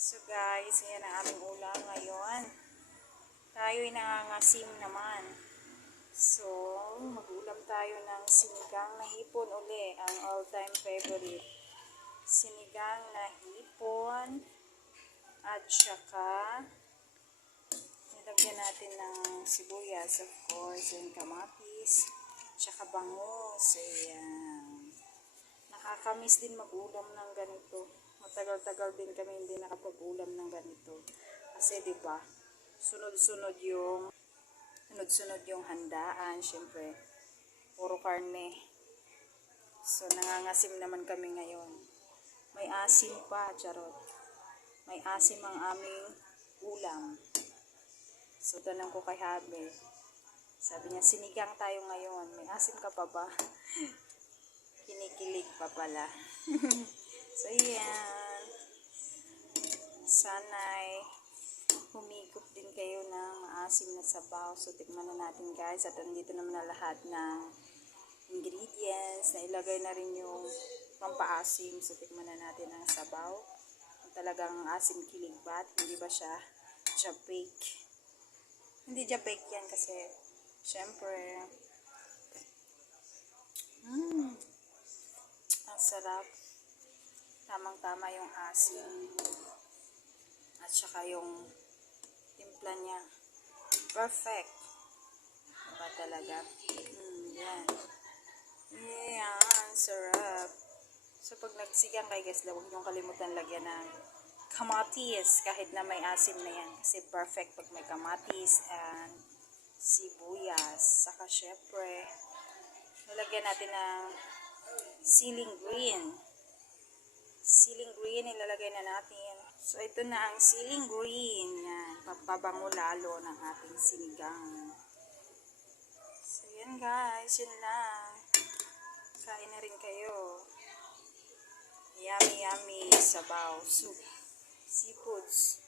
So guys, yan ang aming ulam ngayon. Tayo'y nangangasim naman. So, mag-ulam tayo ng sinigang na hipon uli, ang all-time favorite. Sinigang na hipon at saka nilagyan natin ng sibuyas, of course, and kamatis, tsaka bangus. Ayan. Nakakamiss din mag-ulam ng ganito. Matagal-tagal din kami hindi nakapag-ulam ng ganito. Kasi 'di ba? Sunod-sunod yung handaan, syempre. Puro karne. So nangangasim naman kami ngayon. May asim pa, charot. May asim ang aming ulam. So tanong ko kay Habe. Sabi niya, sinigang tayo ngayon. May asim ka pa ba? Kinikilig pa pala. So, yan. Sana'y humigop din kayo ng maasim na sabaw. So, tikman na natin guys. At andito naman na lahat ng ingredients. Na ilagay na rin yung pampaasim. So, tikman na natin ang sabaw. Kung talagang asim kiligbat. Hindi ba siya fake? Hindi fake yan kasi syempre ang sarap. Tamang-tama yung asim at saka yung timpla niya. Perfect. Diba talaga? Yan. Yan. Sarap. So, pag nagsigang kayo guys, huwag niyong kalimutan lagyan ng kamatis kahit na may asim na yan. Kasi perfect pag may kamatis and sibuyas. Saka syempre, nilagyan natin ng siling green. Siling green, ilalagay na natin. So, ito na ang siling green. Yan. Papabango lalo ng ating sinigang. So, yan guys. Yun lang. Kain na rin kayo. Yummy, yummy sabaw soup. Seafoods.